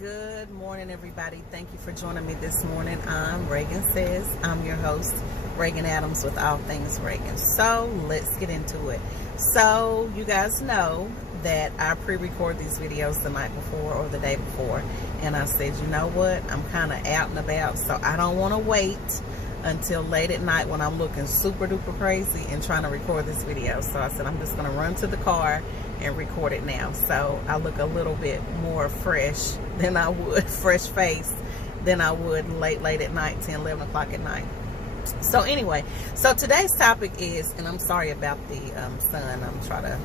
Good morning, everybody. Thank you for joining me this morning. I'm Regan Says. I'm your host, Regan Adams, with All Things Regan. So let's get into it. So you guys know that I pre-record these videos the night before or the day before, and I said, you know what, I'm kind of out and about, so I don't want to wait until late at night when I'm looking super duper crazy and trying to record this video. So I said, I'm just going to run to the car and record it now, so I look a little bit more fresh than I would, fresh face than I would late at night, 10, 11 o'clock at night. So anyway, so today's topic is, and I'm sorry about the sun, I'm trying to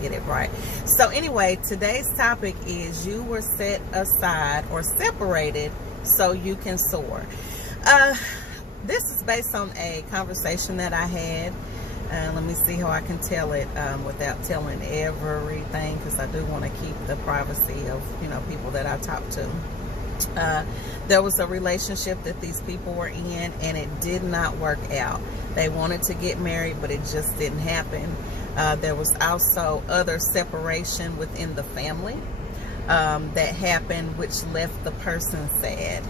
get it right. So anyway, today's topic is you were set aside or separated so you can soar. This is based on a conversation that I had. Let me see how I can tell it without telling everything, because I do want to keep the privacy of, you know, people that I talk to. There was a relationship that these people were in, and it did not work out. They wanted to get married, but it just didn't happen. There was also other separation within the family that happened, which left the person sad.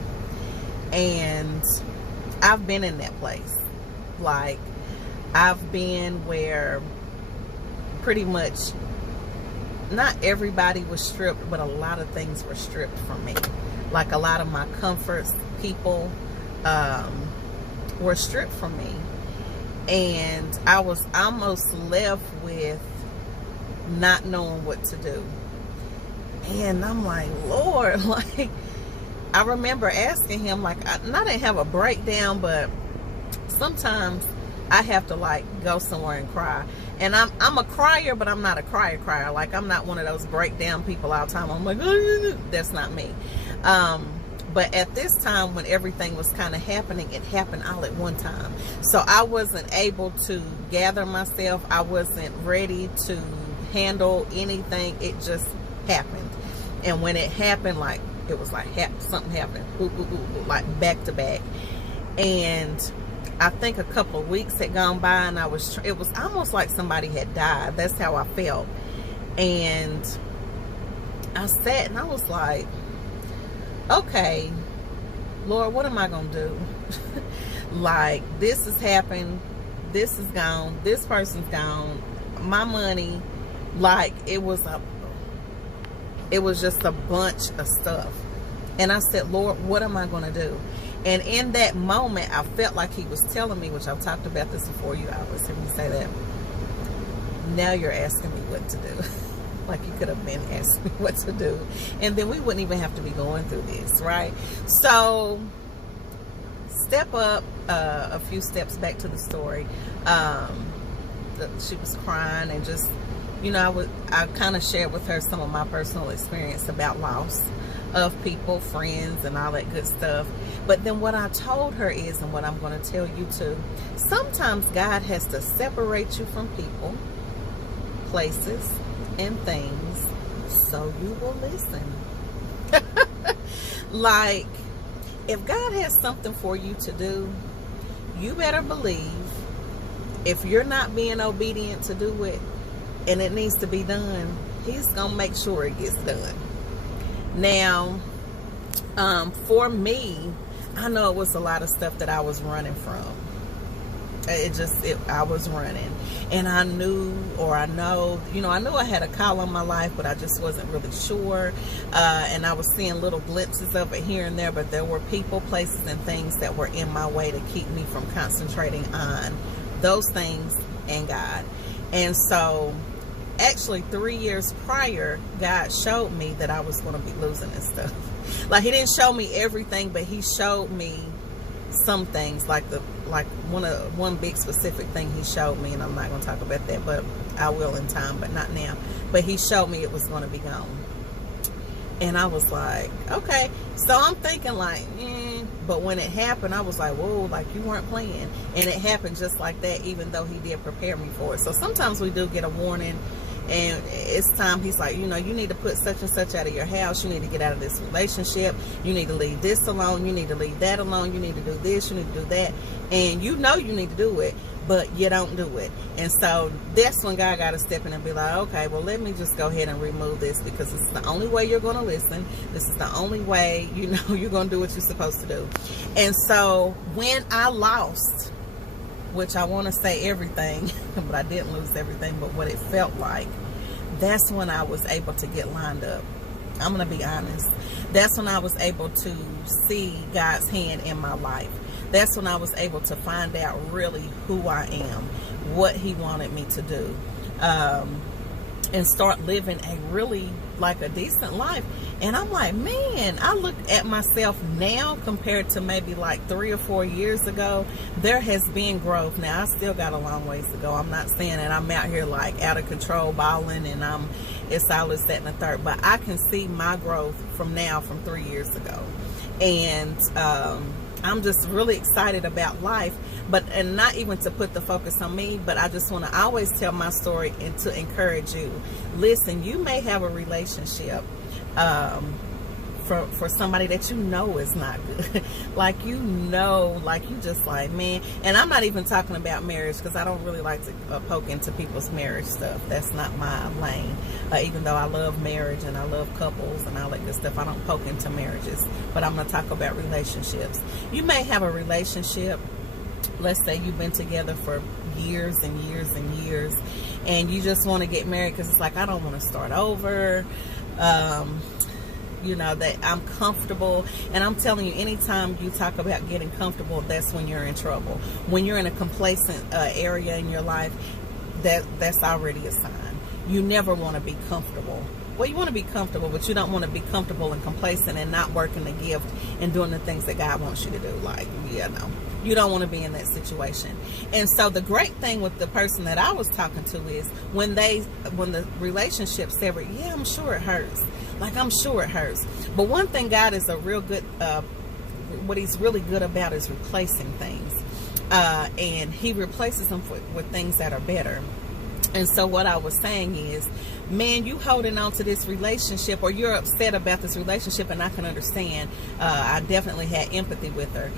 And I've been in that place. Like, I've been where pretty much not everybody was stripped, but a lot of things were stripped from me. Like, a lot of my comforts, people were stripped from me. And I was almost left with not knowing what to do. And I'm like, Lord, like, I remember asking him, like, I didn't have a breakdown, but sometimes I have to, like, go somewhere and cry. And I'm a crier, but I'm not a crier. Like, I'm not one of those breakdown people all the time. I'm like, that's not me. But at this time, when everything was kind of happening, it happened all at one time. So I wasn't able to gather myself. I wasn't ready to handle anything. It just happened. And when it happened, like, it was like something happened, like back to back. And I think a couple of weeks had gone by, and it was almost like somebody had died. That's how I felt. And I sat and I was like, okay, Lord, what am I gonna do? Like, this has happened, this is gone, this person's gone, my money, like, it was just a bunch of stuff. And I said, Lord, what am I going to do? And in that moment, I felt like he was telling me, which I've talked about this before, you always hear me say that, now you're asking me what to do. Like, you could have been asking me what to do, and then we wouldn't even have to be going through this, right? So step up a few steps back to the story. She was crying, and just, you know, I kind of shared with her some of my personal experience about loss of people, friends, and all that good stuff. But then what I told her is, and what I'm going to tell you too, sometimes God has to separate you from people, places, and things so you will listen. Like, if God has something for you to do, you better believe if you're not being obedient to do it, and it needs to be done, he's gonna make sure it gets done. Now, for me, I know it was a lot of stuff that I was running from. I was running, and I knew, or I know, you know, I knew I had a call on my life, but I just wasn't really sure. And I was seeing little glimpses of it here and there, but there were people, places, and things that were in my way to keep me from concentrating on those things and God. And so, actually 3 years prior, God showed me that I was going to be losing this stuff. Like, he didn't show me everything, but he showed me some things, like one big specific thing he showed me, and I'm not going to talk about that, but I will in time, but not now. But he showed me it was going to be gone. And I was like, okay. So I'm thinking like, but when it happened, I was like, whoa, like, you weren't playing. And it happened just like that, even though he did prepare me for it. So sometimes we do get a warning, and it's time. He's like, you know, you need to put such and such out of your house. You need to get out of this relationship. You need to leave this alone. You need to leave that alone. You need to do this. You need to do that. And you know you need to do it, but you don't do it. And so that's when God got to step in and be like, okay, well, let me just go ahead and remove this, because this is the only way you're going to listen. This is the only way, you know, you're going to do what you're supposed to do. And so when I lost, which I want to say everything, but I didn't lose everything, but what it felt like, that's when I was able to get lined up. I'm going to be honest. That's when I was able to see God's hand in my life. That's when I was able to find out really who I am, what he wanted me to do, and start living a really like a decent life. And I'm like, man, I look at myself now compared to maybe like 3 or 4 years ago, there has been growth. Now I still got a long ways to go. I'm not saying that I'm out here like out of control balling and it's all this, that, and the third, but I can see my growth from 3 years ago. And I'm just really excited about life, and not even to put the focus on me, but I just want to always tell my story and to encourage you. Listen, you may have a relationship for somebody that you know is not good. Like, you know, like you just like, man, and I'm not even talking about marriage, because I don't really like to poke into people's marriage stuff. That's not my lane. Even though I love marriage and I love couples and all that good stuff, I don't poke into marriages. But I'm going to talk about relationships. You may have a relationship, let's say you've been together for years and years and years, and you just want to get married because it's like, I don't want to start over. You know, that I'm comfortable. And I'm telling you, anytime you talk about getting comfortable, that's when you're in trouble. When you're in a complacent area in your life, that's already a sign. You never want to be comfortable. Well, you want to be comfortable, but you don't want to be comfortable and complacent and not working the gift and doing the things that God wants you to do. Like, yeah, no, you don't want to be in that situation. And so the great thing with the person that I was talking to is when the relationship severed, yeah, I'm sure it hurts. Like, I'm sure it hurts. But one thing God is a real good, what he's really good about is replacing things. And he replaces them with things that are better. And so what I was saying is, man, you holding on to this relationship, or you're upset about this relationship, and I can understand. I definitely had empathy with her.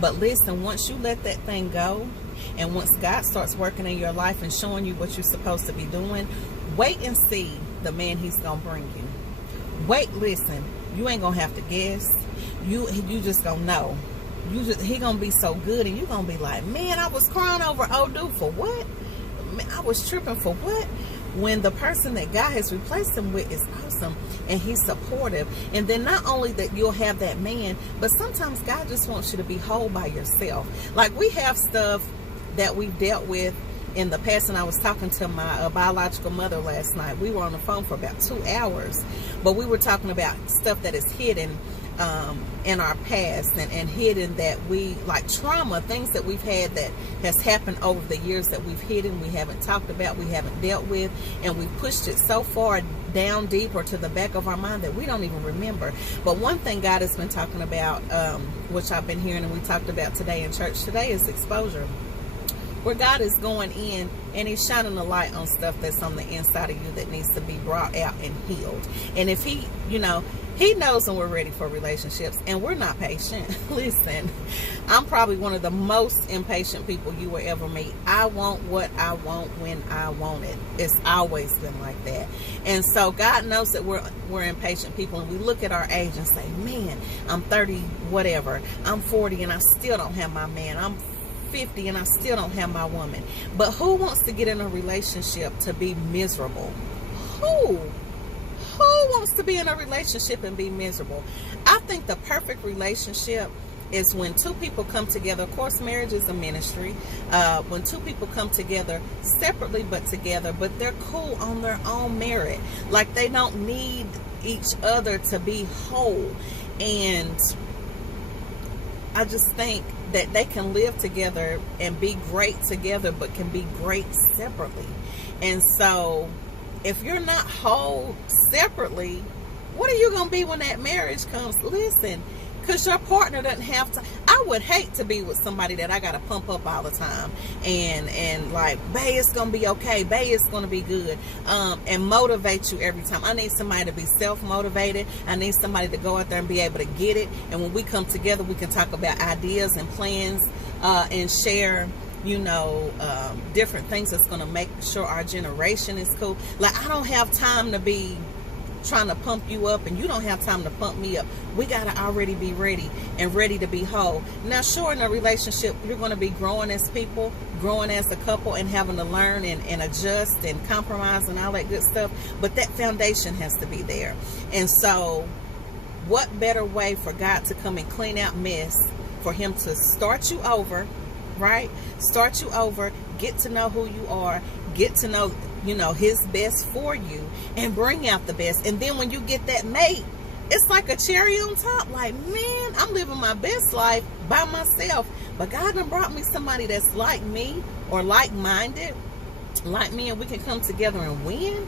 But listen, once you let that thing go, and once God starts working in your life and showing you what you're supposed to be doing, wait and see the man he's gonna bring you. Wait, listen, you ain't gonna have to guess. You just gonna know. He gonna be so good, and you gonna be like, man, I was crying over old dude for what? Man, I was tripping for what? When the person that God has replaced him with is awesome, and he's supportive. And then not only that you'll have that man, but sometimes God just wants you to be whole by yourself. Like, we have stuff that we've dealt with in the past, and I was talking to my biological mother last night. We were on the phone for about 2 hours, but we were talking about stuff that is hidden in our past, and hidden, that we, like trauma, things that we've had that has happened over the years that we've hidden, we haven't talked about, we haven't dealt with, and we've pushed it so far down deep or to the back of our mind that we don't even remember. But one thing God has been talking about, which I've been hearing and we talked about today in church today, is exposure. Where God is going in and he's shining a light on stuff that's on the inside of you that needs to be brought out and healed. And if he, you know, he knows when we're ready for relationships, and we're not patient. Listen, I'm probably one of the most impatient people you will ever meet. I want what I want when I want it. It's always been like that. And so God knows that we're impatient people, and we look at our age and say, man, I'm 30 whatever, I'm 40 and I still don't have my man, I'm 50 and I still don't have my woman. But who wants to get in a relationship to be miserable? Who wants to be in a relationship and be miserable? I think the perfect relationship is when two people come together. Of course, marriage is a ministry. When two people come together separately but together, but they're cool on their own merit. Like, they don't need each other to be whole. And I just think that they can live together and be great together, but can be great separately. And so if you're not whole separately, what are you going to be when that marriage comes? Listen, because your partner doesn't have to. I would hate to be with somebody that I got to pump up all the time and like, bae, it's going to be okay. Bae, it's going to be good. And motivate you every time. I need somebody to be self-motivated. I need somebody to go out there and be able to get it. And when we come together, we can talk about ideas and plans and share, you know, different things that's going to make sure our generation is cool. Like, I don't have time to be trying to pump you up, and you don't have time to pump me up. We got to already be ready and ready to be whole. Now, sure, in a relationship, you're going to be growing as people, growing as a couple, and having to learn and adjust and compromise and all that good stuff. But that foundation has to be there. And so what better way for God to come and clean out mess, for him to start you over, right? Start you over, get to know who you are, get to know, you know, his best for you, and bring out the best. And then when you get that mate, it's like a cherry on top. Like, man, I'm living my best life by myself, but God done brought me somebody that's like me or like-minded like me, and we can come together and win.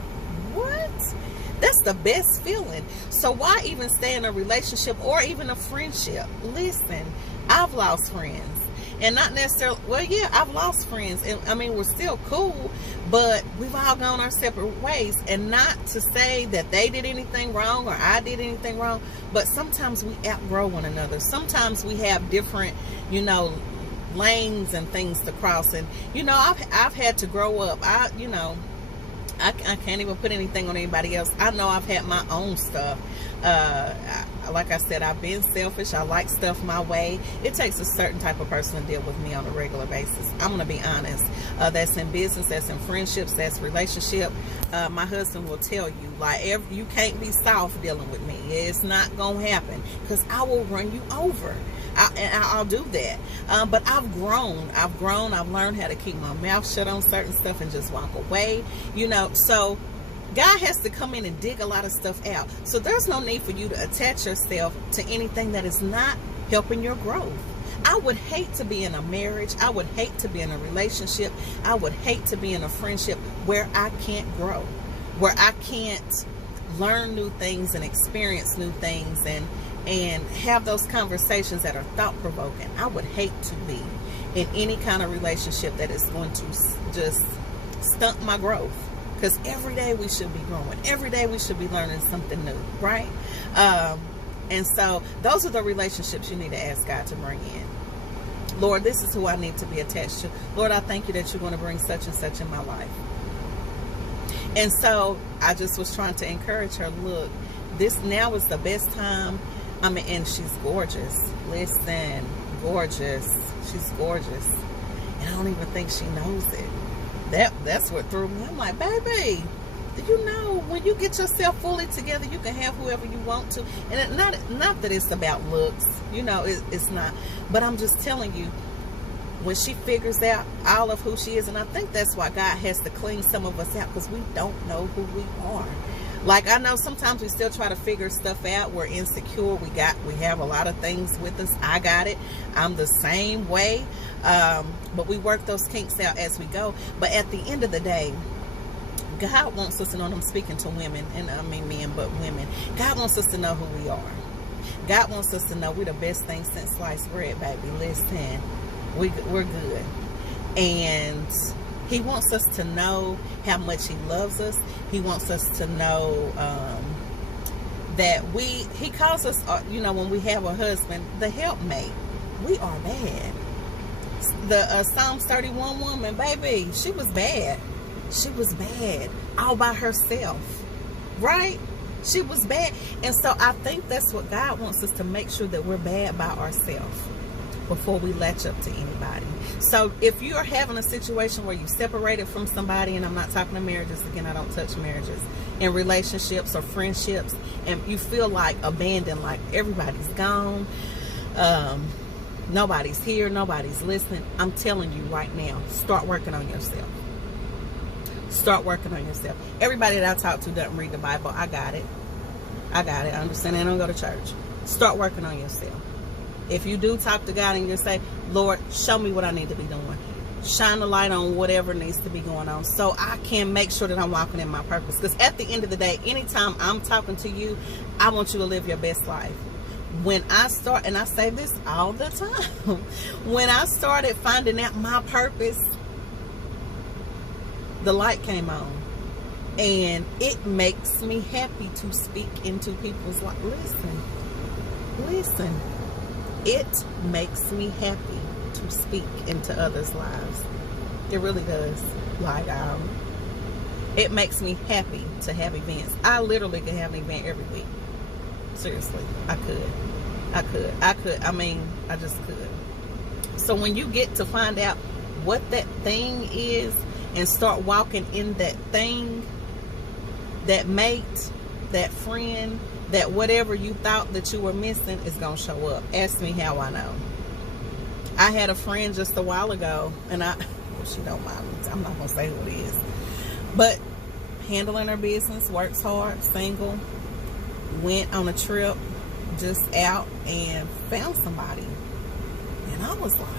What? That's the best feeling. So why even stay in a relationship or even a friendship? Listen, I've lost friends. And not necessarily, well, yeah, I've lost friends. And I mean, we're still cool, but we've all gone our separate ways. And not to say that they did anything wrong or I did anything wrong, but sometimes we outgrow one another. Sometimes we have different, you know, lanes and things to cross. And, you know, I've had to grow up. I can't even put anything on anybody else. I know I've had my own stuff. Like I said, I've been selfish. I like stuff my way. It takes a certain type of person to deal with me on a regular basis. I'm going to be honest. That's in business, that's in friendships, that's relationship. My husband will tell you, like, you can't be soft dealing with me. It's not going to happen, because I will run you over. I'll do that. But I've grown. I've learned how to keep my mouth shut on certain stuff and just walk away. You know, so God has to come in and dig a lot of stuff out. So there's no need for you to attach yourself to anything that is not helping your growth. I would hate to be in a marriage. I would hate to be in a relationship. I would hate to be in a friendship where I can't grow, where I can't learn new things and experience new things and have those conversations that are thought-provoking. I would hate to be in any kind of relationship that is going to just stunt my growth. Because every day we should be growing. Every day we should be learning something new, right? And so those are the relationships you need to ask God to bring in. Lord, this is who I need to be attached to. Lord, I thank you that you're going to bring such and such in my life. And so I just was trying to encourage her, look, this now is the best time. I mean, and she's gorgeous. Listen, gorgeous. She's gorgeous. And I don't even think she knows it. That's what threw me. I'm like, baby, do you know when you get yourself fully together, you can have whoever you want to. And it, not that it's about looks, you know, it's not. But I'm just telling you, when she figures out all of who she is, and I think that's why God has to clean some of us out, because we don't know who we are. Like, I know sometimes we still try to figure stuff out. We're insecure. We have a lot of things with us. I got it. I'm the same way. But we work those kinks out as we go. But at the end of the day, God wants us to know, and I'm speaking to women, and I mean men, but women. God wants us to know who we are. God wants us to know we're the best thing since sliced bread, baby. Listen, we're good. And he wants us to know how much he loves us. He wants us to know that he calls us, you know, when we have a husband, the helpmate. We are bad. The Psalms 31 woman, baby, she was bad. She was bad all by herself, right? She was bad. And so I think that's what God wants us to make sure, that we're bad by ourselves before we latch up to anybody. So if you're having a situation where you separated from somebody, and I'm not talking to marriages, again, I don't touch marriages, in relationships or friendships, and you feel like abandoned, like everybody's gone, nobody's here, nobody's listening, I'm telling you right now, start working on yourself. Start working on yourself. Everybody that I talk to doesn't read the Bible. I got it. I understand. I don't go to church. Start working on yourself. If you do talk to God and you say, Lord, show me what I need to be doing. Shine the light on whatever needs to be going on, so I can make sure that I'm walking in my purpose. Because at the end of the day, anytime I'm talking to you, I want you to live your best life. When I start, and I say this all the time, when I started finding out my purpose, the light came on. And it makes me happy to speak into people's lives. Listen. It makes me happy to speak into others' lives. It really does. Like, it makes me happy to have events. I literally could have an event every week. Seriously, I could. I mean, I just could. So when you get to find out what that thing is and start walking in that thing, that mate, that friend, that whatever you thought that you were missing is going to show up. Ask me how I know. I had a friend just a while ago, and well, she don't mind me. I'm not going to say who it is. But handling her business, works hard, single, went on a trip, just out, and found somebody. And I was like,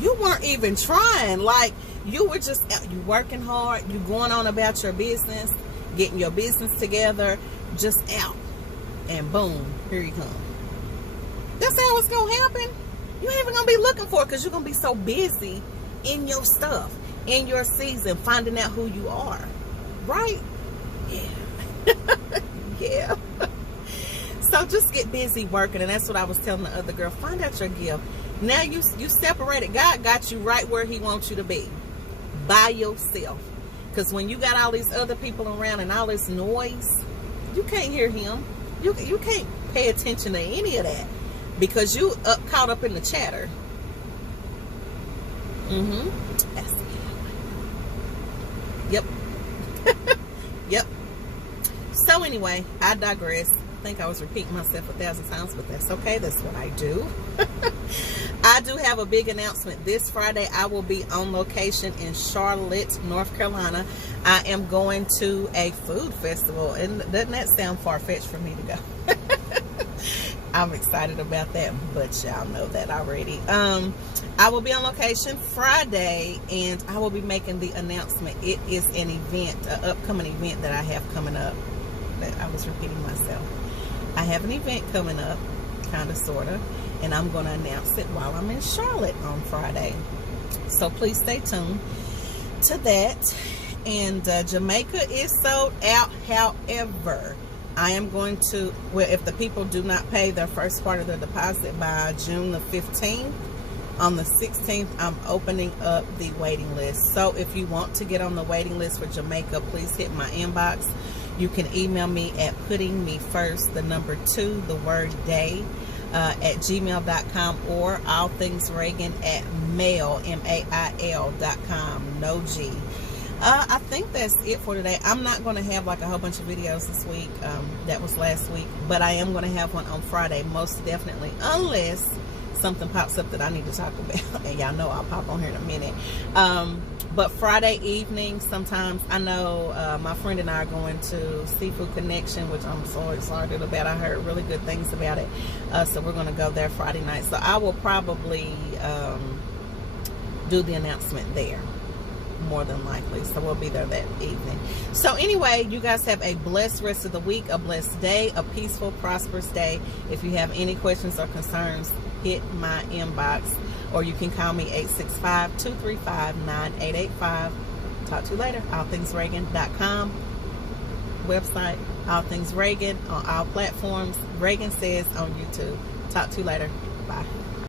you weren't even trying. Like, you were just out, you working hard, you going on about your business, getting your business together, just out, and boom, here you come. That's how it's gonna happen. You ain't even gonna be looking for it, because you're gonna be so busy in your stuff, in your season, finding out who you are, right? Yeah. Yeah. So just get busy working, and that's what I was telling the other girl. Find out your gift. Now you separated. God got you right where he wants you to be, by yourself. Because when you got all these other people around and all this noise, you can't hear him. You can't pay attention to any of that, because you caught up in the chatter. That's it. Yep. Yep. So anyway, I digress. I think I was repeating myself 1,000 times, but that's okay. That's what I do. I do have a big announcement. This Friday, I will be on location in Charlotte, North Carolina. I am going to a food festival. And doesn't that sound far-fetched for me to go? I'm excited about that, but y'all know that already. I will be on location Friday, and I will be making the announcement. It is an event, an upcoming event that I have coming up. I was repeating myself. I have an event coming up, kind of, sort of, and I'm going to announce it while I'm in Charlotte on Friday. So please stay tuned to that. And Jamaica is sold out. However, I am going to, well, if the people do not pay their first part of their deposit by June the 15th, on the 16th, I'm opening up the waiting list. So if you want to get on the waiting list for Jamaica, please hit my inbox. You can email me at puttingmefirst2 at gmail.com, or allthingsregan@mail, mail.com, no G. I think that's it for today. I'm not going to have like a whole bunch of videos this week. That was last week, but I am going to have one on Friday, most definitely, unless something pops up that I need to talk about. And y'all know I'll pop on here in a minute. But Friday evening, sometimes, I know my friend and I are going to Seafood Connection, which I'm so excited about. I heard really good things about it. So we're going to go there Friday night. So I will probably do the announcement there, more than likely. So we'll be there that evening. So anyway, you guys have a blessed rest of the week, a blessed day, a peaceful, prosperous day. If you have any questions or concerns, hit my inbox, or you can call me 865-235-9885. Talk to you later. allthingsregan.com, website, All Things Regan on all platforms. Regan Says on YouTube. Talk to you later. Bye.